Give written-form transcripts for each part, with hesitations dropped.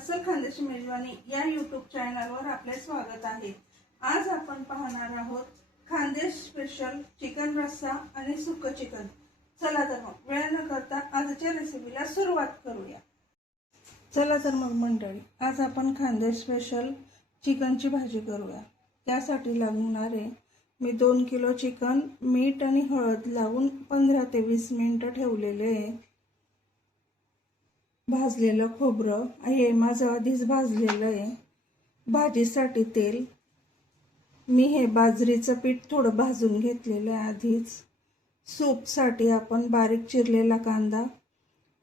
अस्सल खानदेशी मेजवानी या यूट्यूब चॅनलवर आपले स्वागत आहे। आज आपण पाहणार आहोत खानदेश स्पेशल चिकन रस्सा आणि सुक्क चिकन। चला तर मग वेळ न करता आजच्या रेसिपीला सुरुवात करूया। चला तर मग मंडळी, आज आपण खानदेश स्पेशल चिकनची भाजी करूया। त्यासाठी लागणारे मी 2 किलो चिकन मीठ आणि हळद लावून 15 ते 20 मिनिटे ठेवलेले आहे। भाजलेलं खोबरं आहे माझं आधीच भाजलेलं आहे। भाजीसाठी तेल, मी हे बाजरीचं पीठ थोडं भाजून घेतलेलं आहे आधीच। सूपसाठी आपण बारीक चिरलेला कांदा,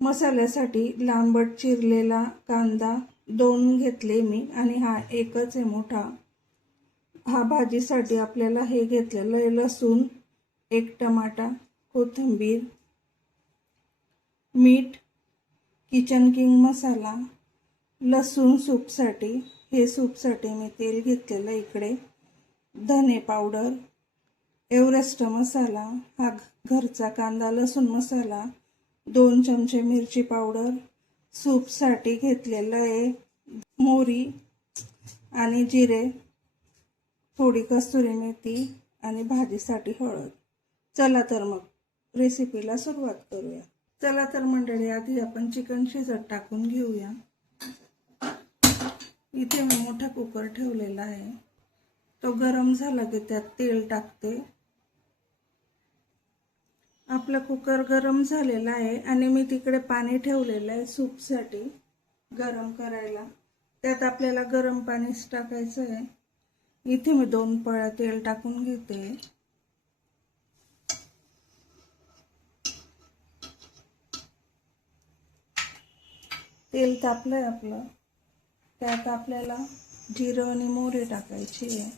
मसाल्यासाठी लांबट चिरलेला कांदा 2 घेतले मी आणि हा एकच आहे मोठा। हा भाजीसाठी आपल्याला हे घेतलेलं आहे लसूण, 1 टमाटा, कोथिंबीर, मीठ, किचन किंग मसाला, लसूण सूपसाठी, हे सूपसाठी मी तेल घेतलेलं इकडे, धने पावडर, एव्हरेस्ट मसाला, हा घरचा कांदा लसूण मसाला, 2 चमचे मिरची पावडर, सूपसाठी घेतलेलं आहे मोहरी आणि जिरे, थोडी कस्तुरी मेथी आणि भाजीसाठी हळद। चला तर मग रेसिपीला सुरुवात करूया। चला तर मंडळी, आधी आपण चिकन शिजत टाकून घेऊया। इथे मी मोठा कुकर ठेवलेला आहे, तो गरम झाला की त्यात तेल टाकते। आपला कुकर गरम झालेला आहे आणि मी तिकडे पाणी ठेवलेलं आहे सूपसाठी गरम करायला। त्यात आपल्याला गरम पाणीच टाकायचं आहे। इथे मी 2 पळ्या तेल टाकून घेते। तेल तापलंय आपलं, त्यात आपल्याला जिरं आणि मोहरी टाकायची आहे।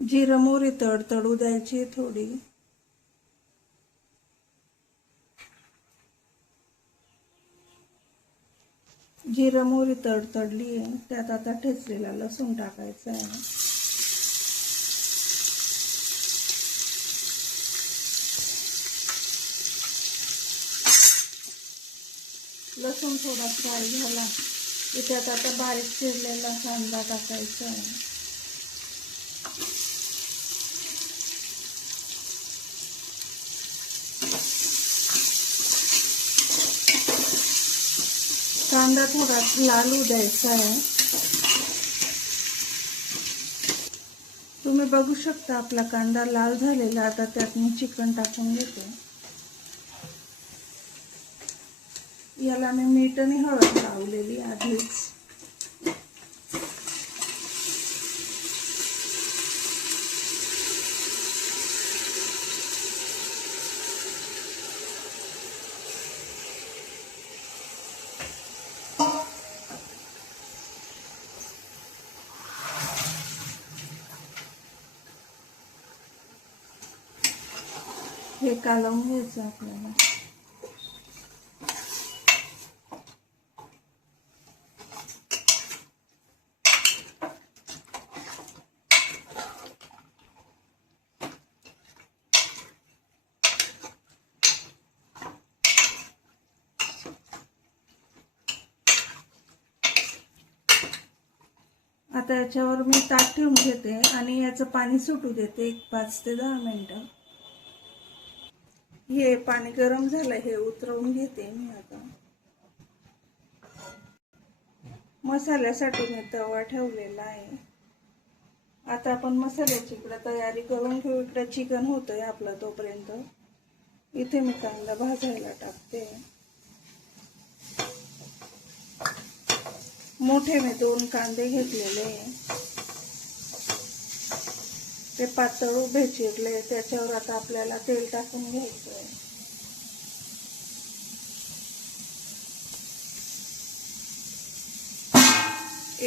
जिरं मोहरी तडतडू द्यायची थोडी। जिरं मोहरी तडतडली आहे, त्यात आता ठेचलेला लसूण टाकायचा आहे। लसूण थोडा फ्राय झाला की त्यात आता बारीक चिरलेला कांदा टाकायचा आहे। कांदा थोडा लाल होऊ द्यायचा आहे। तुम्ही बघू शकता आपला कांदा लाल झालेला। आता त्यात मी चिकन टाकून घेते। याला मी मीठ आणि हळद लावलेली आधीच। हे कालवून घ्यायचं आपल्याला। आता याच्यावर मी ताट ठेवून घेते आणि याचं पाणी सुटू देते 5 ते 10 मिनिटं। हे पाणी गरम झालं, हे उतरवून घेते मी आता। मसाल्यासाठी मी तवा ठेवलेला आहे। आता आपण मसाल्याची इकडे तयारी करून घेऊ। इकडे चिकन होतंय आपलं तोपर्यंत। इथे मी कांदा भाजायला टाकते। मोठे मी 2 कांदे घेतलेले आहे, ते पातळ उभे चिरले। त्याच्यावर आता आपल्याला तेल टाकून घ्यायचं आहे।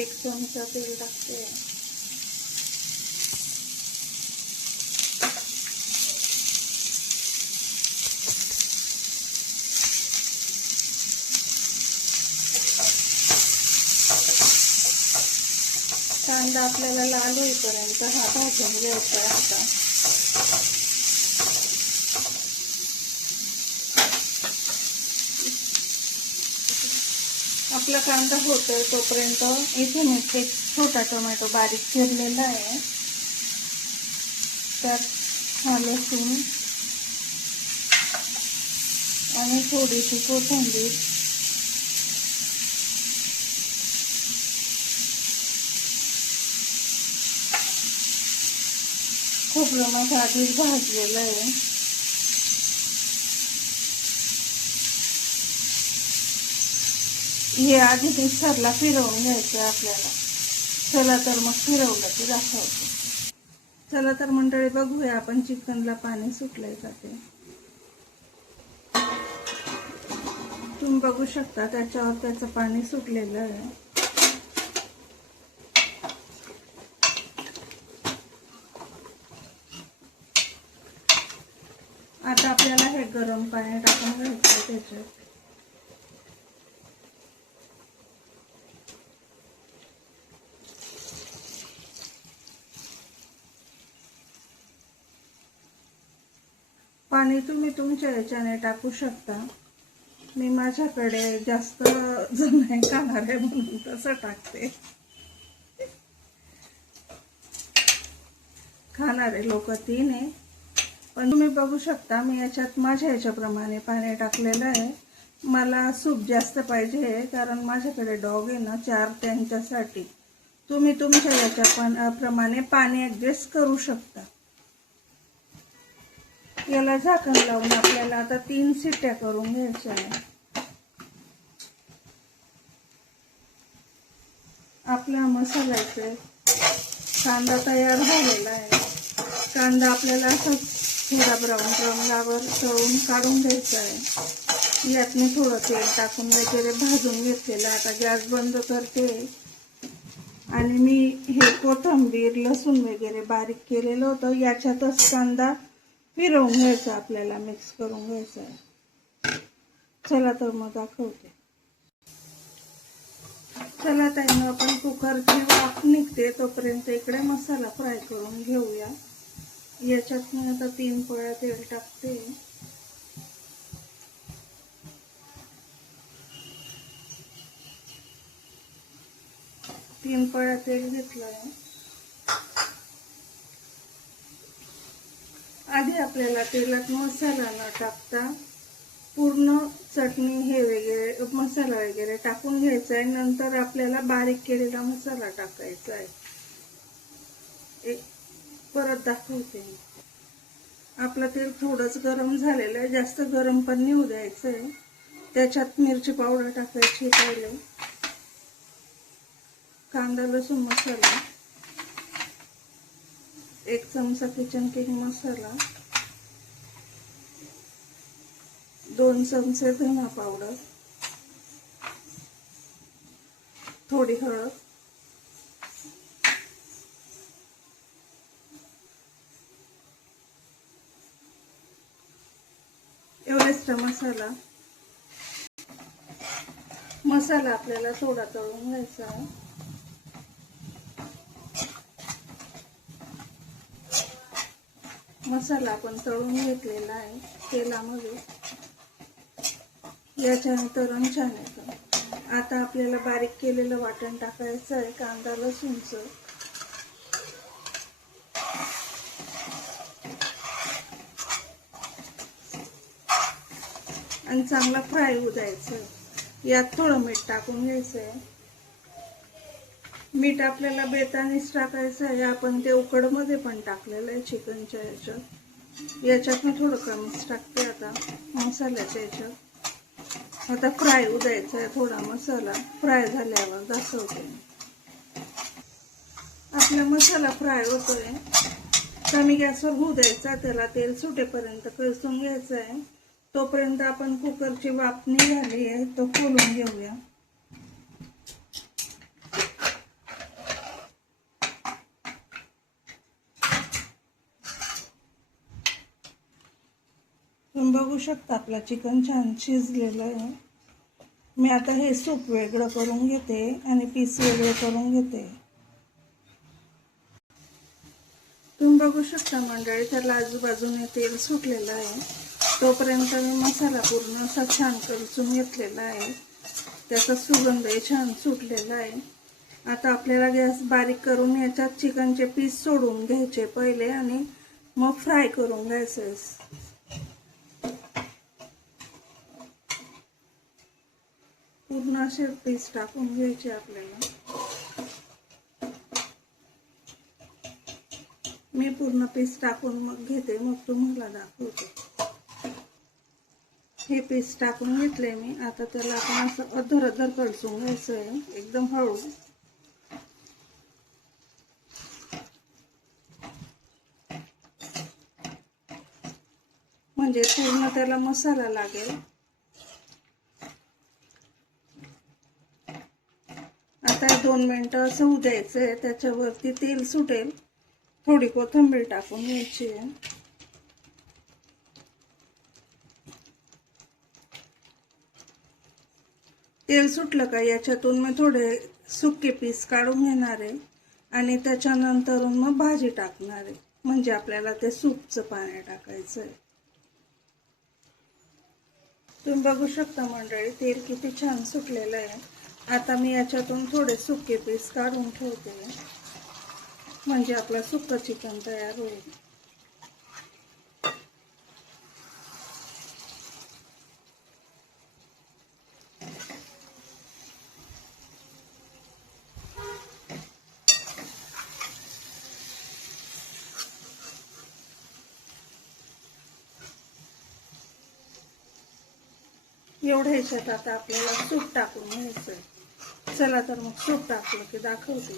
एक चमचा तेल टाकते। कांदा आपल्याला लाल होईपर्यंत हा भाजून घ्यायचा आहे। आता आपला कांदा होतोय तोपर्यंत इथे मी एक छोटा टोमॅटो बारीक चिरलेला आहे, त्यात हा लसूण आणि थोडीशी कोथिंबीर, खोबरं माझं आधीच भाजलेलं आहे. हे आधी मिक्सरला फिरवून घ्यायचं आपल्याला. चला तर मग फिरवलं की दाखवतो. चला तर मंडळी बघूया आपण चिकनला पाणी सुटलंय का ते. तुम्ही बघू शकता त्याच्यावर त्याचं पाणी सुटलेलं आहे. आता आपल्याला हे गरम पाणी टाकून घ्यायचं त्याच्यात. पाणी तुम्ही तुमच्या ह्याच्याने टाकू शकता. मी माझ्याकडे जास्त जण नाही खाणार आहे म्हणून तसं टाकते. खाणारे लोक 3 आहे, पण तुम्ही बघू शकता मी याच्यात माझ्या ह्याच्याप्रमाणे पाणी टाकलेलं आहे. मला सूप जास्त पाहिजे कारण माझ्याकडे डॉग आहे ना 4, त्यांच्यासाठी. तुम्ही तुमच्या याच्या प्रमाणे पाणी ॲडजस्ट करू शकता. याला झाकण लावून आपल्याला आता 3 शिट्ट्या करून घ्यायच्या आहे. आपला मसाल्याचे कांदा तयार झालेला आहे. कांदा आपल्याला असं थोडा ब्राऊन रंगावर तळून काढून घ्यायचा आहे. यात मी थोडं तेल टाकून वगैरे भाजून घेतलेलं. आता गॅस बंद करते आणि मी हे कोथिंबीर लसूण वगैरे बारीक केलेलं होतं याच्यातच कांदा फिरवून घ्यायचा, आपल्याला मिक्स करून घ्यायचा आहे. चला तर मग दाखवते. चला ताईंनो, आपण कुकरची वाफ निघते तोपर्यंत इकडे मसाला फ्राय करून घेऊया. याच्यात मी आता 3 पळ्या तेल टाकते. तीन पळ्या तेल घेतलं आहे. आधी आपल्याला तेलात मसाला न टाकता पूर्ण चटणी हे वगैरे मसाला वगैरे टाकून घ्यायचा आहे. नंतर आपल्याला बारीक केलेला मसाला टाकायचा आहे. परत दाखवते. आपलं तेल थोडंच गरम झालेलं आहे, जास्त गरम पण नाही होऊ द्यायचं आहे. त्याच्यात मिरची पावडर टाकायची पहिले, कांदा लसूण मसाला, 1 चमचा किचन किंग मसाला, 2 चमचे धना पावडर, थोडी हळद, एव्हरेस्ट मसाला. मसाला आपल्याला थोडा तळून घ्यायचा. मसाला आपण तळून घेतलेला आहे तेलामध्ये. याच्याने तळण छान येतं. आता आपल्याला बारीक केलेलं वाटण टाकायचं आहे, कांदा लसूणचं. आणि चांगला फ्राय होऊ द्यायचं. यात थोडं मीठ टाकून घ्यायचं आहे. मीठ आपल्याला बेतानीच टाकायचं आहे. आपण ते उकडमध्ये पण टाकलेलं आहे चिकनच्या याच्यात. याच्यात मी थोडं कमीच टाकते आता मसाल्याच्या याच्यात. आता फ्राय होऊ द्यायचा आहे. थोडा मसाला फ्राय झाल्यावर दाखवते. आपला मसाला फ्राय होतोय. कमी गॅसवर होऊ द्यायचा. त्याला तेल सुटेपर्यंत कळसून घ्यायचं आहे. तोपर्यंत आपण कुकरची वाफ निघाली आहे तो खोलून घेऊया. तुम्ही बघू शकता आपला चिकन छान शिजलेलं आहे. मी आता हे सूप वेगळं करून घेते आणि पीस वेगळे करून घेते. तुम्ही बघू शकता मंडळी, त्याला आजूबाजूने तेल सुटलेलं आहे. तोपर्यंत मी मसाला पूर्ण असा छान करून घेतलेला आहे. त्याचा सुगंधही छान सुटलेला आहे. आता आपल्याला गॅस बारीक करून याच्यात चिकनचे पीस सोडून घ्यायचे पहिले आणि मग फ्राय करून घ्यायचे. पूर्ण असे पीस टाकून घ्यायचे आपल्याला. मी पूर्ण पीस टाकून मग घेते, मग तुम्हाला दाखवते. हे पीस टाकून घेतले मी. आता त्याला आपण असं अधर कलसून घ्यायचं आहे, एकदम हळू. म्हणजे पूर्ण त्याला मसाला लागेल. आता 2 मिनिटं असं होऊ द्यायचंय. त्याच्यावरती तेल सुटेल. थोडी कोथिंबीर टाकून घ्यायची आहे. तेल सुटलं का याच्यातून मी थोडे सुके पीस काढून घेणार आहे आणि त्याच्यानंतर मग भाजी टाकणार आहे. म्हणजे आपल्याला ते सूपचं पाणी टाकायचं आहे. तुम्ही बघू शकता मंडळी, तेल किती छान सुटलेलं आहे. आता मी याच्यातून थोडे सुके पीस काढून ठेवते, म्हणजे आपलं सुक्कं चिकन तयार होईल. एवढ्या ह्याच्यात आता आपल्याला सूप टाकून घ्यायचंय. चला तर मग सूप टाकलं की दाखवते.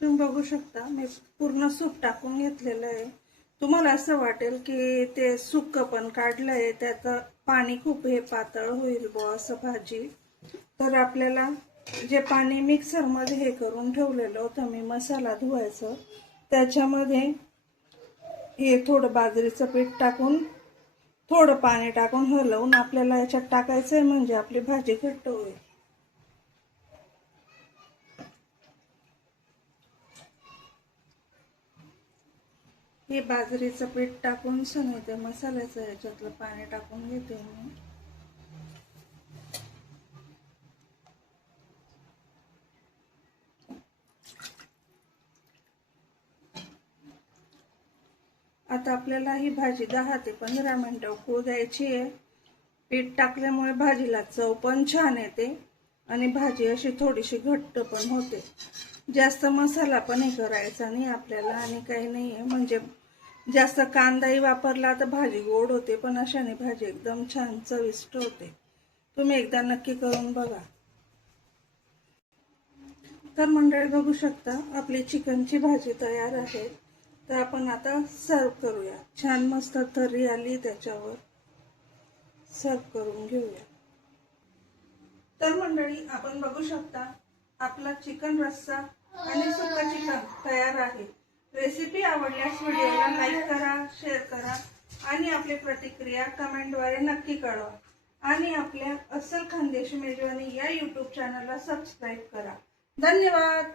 तुम्ही बघू शकता मी पूर्ण सूप टाकून घेतलेलं आहे. तुम्हाला असं वाटेल की ते सुक्क पण काढलंय, त्याचं पाणी खूप हे पातळ होईल बुवा असं भाजी. तर आपल्याला जे पाणी मिक्सरमध्ये हे करून ठेवलेलं होतं मी मसाला धुवायचं, त्याच्यामध्ये हे थोडं बाजरीचं पीठ टाकून थोडं पाणी टाकून हलवून आपल्याला याच्यात टाकायचंय, म्हणजे आपली भाजी घट्ट होईल. हे बाजरीचं पीठ टाकून सगळं ते मसाल्याचं याच्यातलं पाणी टाकून घेते मी. आता आपल्याला ही भाजी 10 ते 15 मिनिटं उकळू द्यायची आहे. पीठ टाकल्यामुळे भाजीला चव पण छान येते आणि भाजी अशी थोडीशी घट्ट पण होते. जास्त मसाला पण हे करायचा नाही आपल्याला आणि काही नाही आहे. म्हणजे जास्त कांदाही वापरला तर भाजी गोड होते, पण अशाने भाजी एकदम छान चविष्ट होते. तुम्ही एकदा नक्की करून बघा. तर मंडळी बघू शकता आपली चिकनची भाजी तयार आहे. तर आपण आता सर्व करूया. छान मस्त तर्री आली त्याच्यावर, सर्व करून घेऊया. तर मंडळी आपण बघू शकता आपला चिकन रस्सा आणि सुक्का चिकन तयार आहे. रेसिपी आवडल्यास व्हिडिओला लाईक करा, शेअर करा आणि आपली प्रतिक्रिया कमेंटद्वारे नक्की कळवा. आणि आपल्या अस्सल खानदेशी मेजवानी या YouTube चॅनलला सबस्क्राईब करा. धन्यवाद.